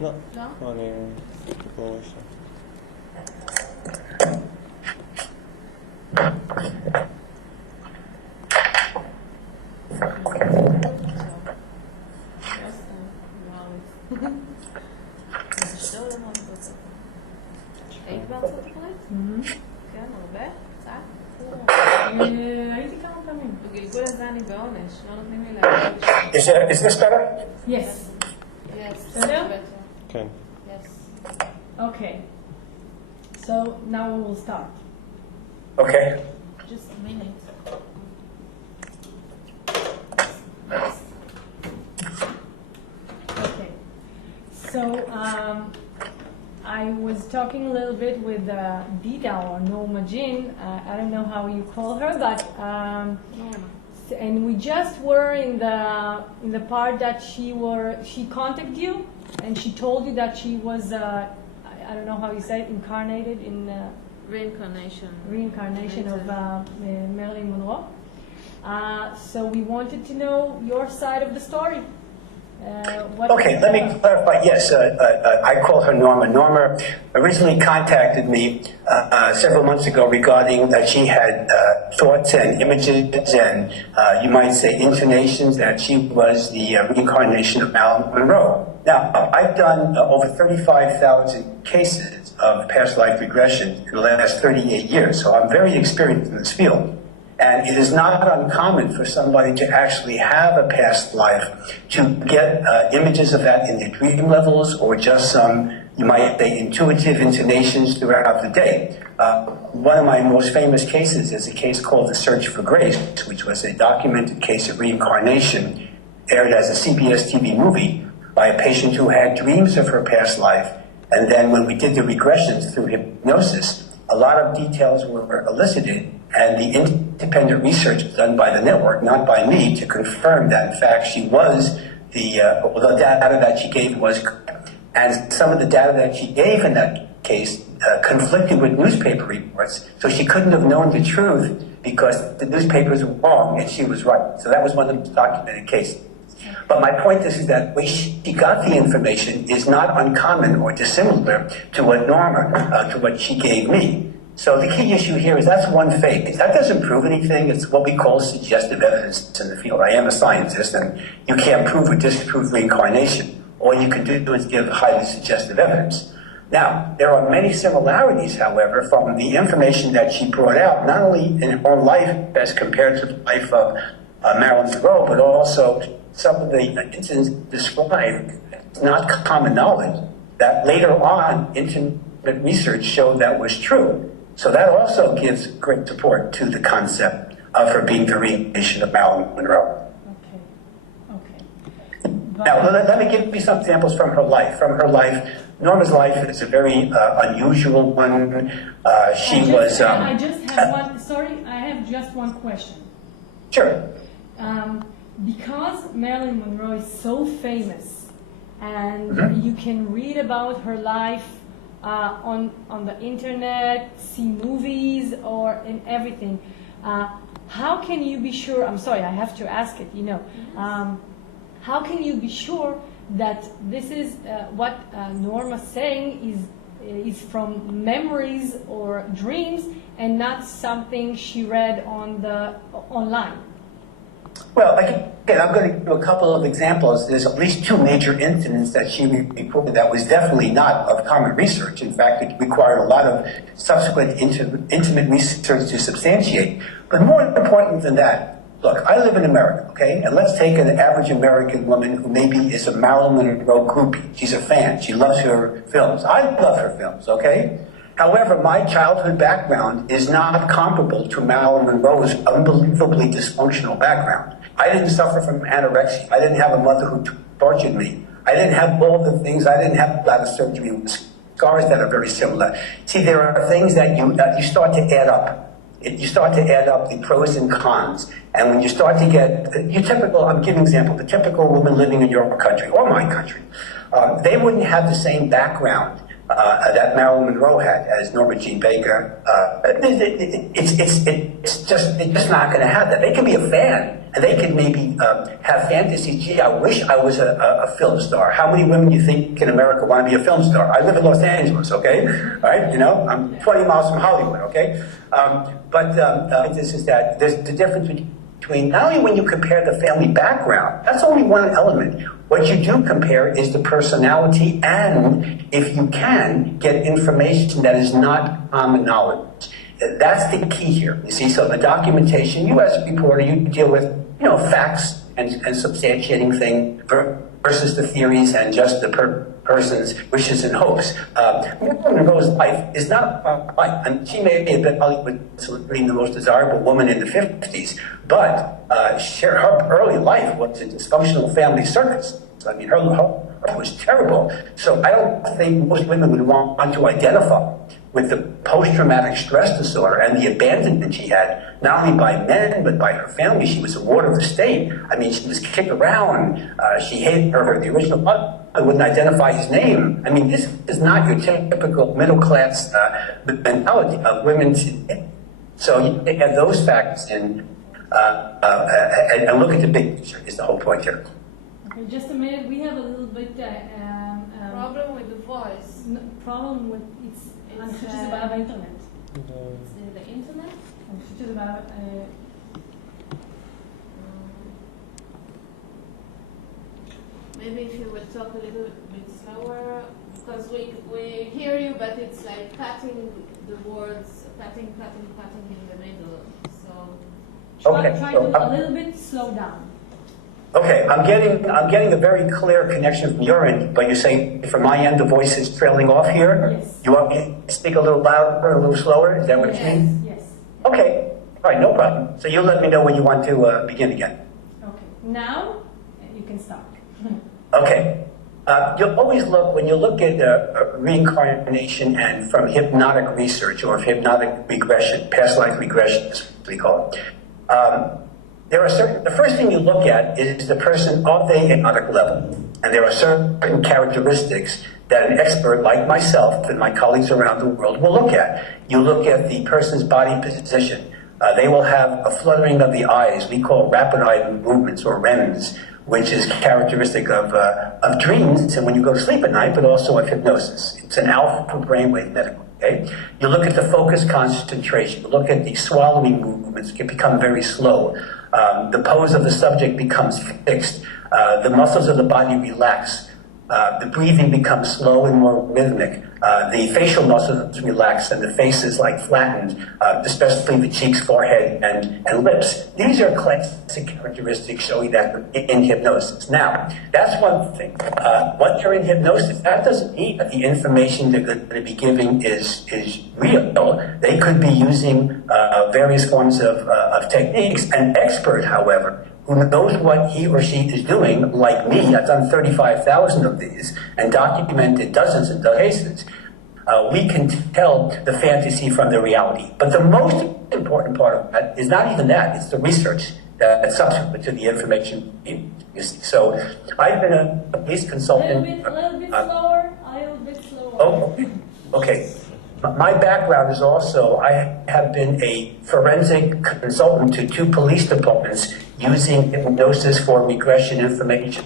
No, No? אני טיפול ראשון. שתי עולמות בארצות הברית. היית בארצות הברית? כן, הרבה? קצת? הייתי כמה פעמים. בגלגול הזה אני בעונש, לא נותנים לי להגיד. Is this better? Yes. Yes, בסדר? כן. Yes. Okay. So now we will start. Okay. Just a minute. Okay. So I was talking a little bit with Dita or Norma Jeane. I don't know how you call her, but Norma. and we just were in the part that she contacted you and she told you that she was I don't know how you say it, incarnated in reincarnation of Marilyn Monroe. So we wanted to know your side of the story. Okay, let me clarify. Yes, I call her Norma. Norma originally contacted me several months ago regarding that she had thoughts and images and you might say intonations that she was the reincarnation of Marilyn Monroe. Now, I've done over 35,000 cases of past life regression in the last 38 years, so I'm very experienced in this field. And it is not uncommon for somebody to actually have a past life, to get images of that in their dream levels or just some, you might say, intuitive intonations throughout the day. One of my most famous cases is a case called The Search for Grace, which was a documented case of reincarnation, aired as a CBS TV movie by a patient who had dreams of her past life. And then when we did the regressions through hypnosis, a lot of details were elicited, and the independent research done by the network, not by me, to confirm that in fact she was the data that she gave was correct. And some of the data that she gave in that case conflicted with newspaper reports, so she couldn't have known the truth because the newspapers were wrong and she was right. So that was one of the documented cases. But my point is that the way she got the information is not uncommon or dissimilar to what Norma, to what she gave me. So the key issue here is that's one fake. That doesn't prove anything. It's what we call suggestive evidence in the field. I am a scientist, and you can't prove or disprove reincarnation. All you can do is give highly suggestive evidence. Now, there are many similarities, however, from the information that she brought out, not only in her life as compared to the life of Marilyn Monroe, but also some of the incidents described, not common knowledge, that later on intimate research showed that was true. So that also gives great support to the concept of her being the reincarnation of Marilyn Monroe. Okay. Now, let me give you some examples from her life. From her life, Norma's life is a very unusual one. I just have one. Sorry, I have just one question. Sure. Because Marilyn Monroe is so famous, and you can read about her life on the internet, see movies, or in everything. How can you be sure? I'm sorry, I have to ask it. How can you be sure that this is what Norma's saying is from memories or dreams and not something she read online? Well, again, I'm going to give you a couple of examples. There's at least two major incidents that she reported that was definitely not of common research. In fact, it required a lot of subsequent intimate research to substantiate. But more important than that, look, I live in America, okay? And let's take an average American woman who maybe is a Marilyn Monroe groupie. She's a fan. She loves her films. I love her films, okay? However, my childhood background is not comparable to Marilyn Monroe's unbelievably dysfunctional background. I didn't suffer from anorexia. I didn't have a mother who tortured me. I didn't have all the things. I didn't have a lot of surgery with scars that are very similar. See, there are things that you start to add up. You start to add up the pros and cons. And when you start to get your typical, I'm giving an example, the typical woman living in your country or my country, they wouldn't have the same background that Marilyn Monroe had as Norma Jean Baker. It's just not going to have that. They can be a fan, and they can maybe have fantasies. Gee, I wish I was a film star. How many women do you think in America want to be a film star? I live in Los Angeles, okay? All right, you know, I'm 20 miles from Hollywood, okay? But this is that there's the difference between not only when you compare the family background, that's only one element. What you do compare is the personality, and if you can, get information that is not common knowledge. That's the key here. You see, so the documentation, you as a reporter, you deal with, you know, facts and substantiating things versus the theories and just the person's wishes and hopes. Marilyn Monroe's life is not a life. I mean, she may have been Hollywood being the most desirable woman in the 50s, but her early life was a dysfunctional family circus. I mean, her life was terrible. So I don't think most women would want to identify with the post-traumatic stress disorder and the abandonment she had, not only by men, but by her family. She was a ward of the state. I mean, she was kicked around. She hated the original mother wouldn't identify his name. I mean, this is not your typical middle-class mentality of women today. So you add those facts in and look at the big picture is the whole point here. Okay, just a minute. We have a little bit Problem with the voice. problem with אני חושבת שזה בעיה באינטרנט. It's the internet? אני חושבת שזה בעיה... Maybe if you would talk a little bit slower, because we hear you, but it's like cutting the words, cutting in the middle. So Okay, try so, to a little bit slow down. Okay, I'm getting a very clear connection from your end, but you're saying from my end the voice is trailing off here? Yes. You want me to speak a little louder, a little slower? Is that what you mean? Yes. Okay, all right, no problem. So you'll let me know when you want to begin again. Okay. Now you can start. Okay. You'll always look, when you look at reincarnation and from hypnotic research or hypnotic regression, past life regression, as we call it, the first thing you look at is the person of the hypnotic level. And there are certain characteristics that an expert like myself and my colleagues around the world will look at. You look at the person's body position. They will have a fluttering of the eyes. We call rapid eye movements or REMs, which is characteristic of dreams and when you go to sleep at night, but also of hypnosis. It's an alpha brainwave medical. Okay? You look at the focus concentration. You look at the swallowing movements can become very slow. The pose of the subject becomes fixed. The muscles of the body relax. The breathing becomes slow and more rhythmic. The facial muscles relax and the face is like flattened, especially the cheeks, forehead, and lips. These are classic characteristics showing that in hypnosis. Now, that's one thing. Once you're in hypnosis, that doesn't mean that the information they're going to be giving is real. They could be using various forms of techniques. An expert, however, who knows what he or she is doing, like me, I've done 35,000 of these and documented dozens of cases. We can tell the fantasy from the reality. But the most important part of that is not even that, it's the research that's subsequent to the information you see. So I've been a police consultant. A little bit slower. Oh, okay. My background is also, I have been a forensic consultant to 2 police departments using hypnosis for regression information.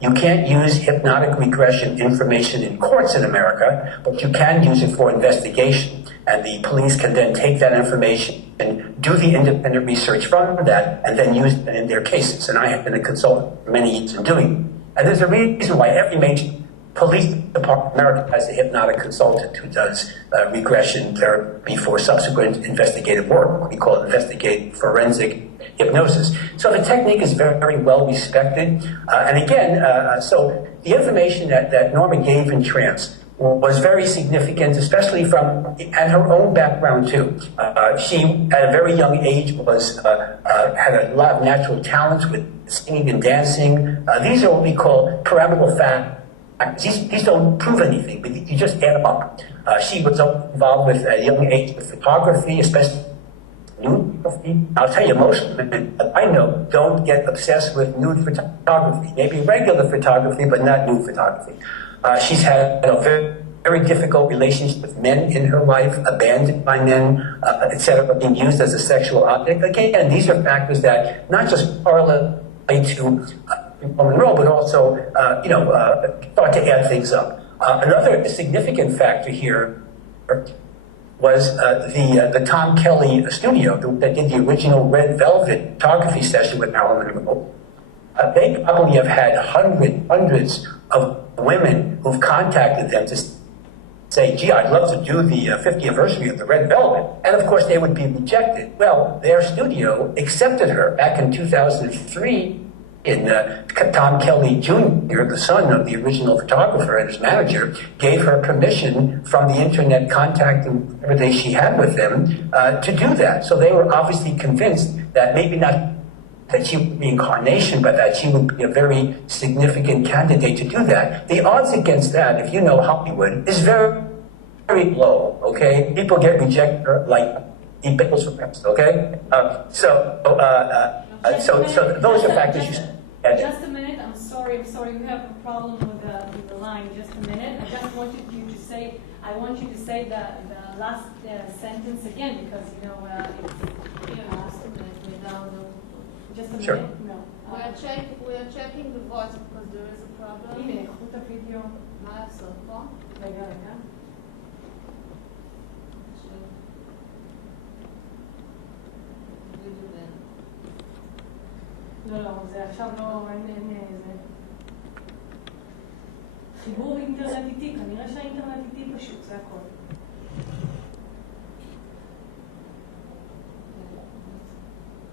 You can't use hypnotic regression information in courts in America, but you can use it for investigation. And the police can then take that information and do the independent research from that and then use it in their cases. And I have been a consultant for many years in doing it. And there's a reason why every major police department in America has a hypnotic consultant who does regression therapy for subsequent investigative work. We call it investigative forensic hypnosis. So the technique is very, very well respected. And again, so the information that Norma gave in trance was very significant, especially and her own background too. She, at a very young age, had a lot of natural talents with singing and dancing. These are what we call parameter facts. These don't prove anything, but you just add them up. She was involved with at a young age with photography, especially nude photography. I'll tell you, most women I know don't get obsessed with nude photography. Maybe regular photography, but not nude photography. She's had a very very difficult relationship with men in her life, abandoned by men, etc., being used as a sexual object. Again, these are factors that not just correlate to Monroe, but also, start to add things up. Another significant factor here was the Tom Kelly studio that did the original Red Velvet photography session with Marilyn Monroe. They probably have had hundreds of women who've contacted them to say, gee, I'd love to do the 50th anniversary of the Red Velvet. And of course, they would be rejected. Well, their studio accepted her back in 2003. Tom Kelly Jr., the son of the original photographer and his manager, gave her permission from the internet contacting whatever she had with them to do that. So they were obviously convinced that maybe not that she would be Reincarnation, but that she would be a very significant candidate to do that. The odds against that, if you know Hollywood, is very, very low, okay? People get rejected like pickles for pests, okay? So those are factors you should. Just a minute, I'm sorry, we have a problem with the line. Just a minute. I just wanted you to say, the last sentence again, because, just a Sure. minute. No. We are checking the voice because there is a problem. הנה, קחו את הוידאו. מה לעשות פה? רגע. לא, זה עכשיו לא, אין זה. חיבור אינטרנט איתי, כנראה שהאינטרנט איתי פשוט, זה הכל.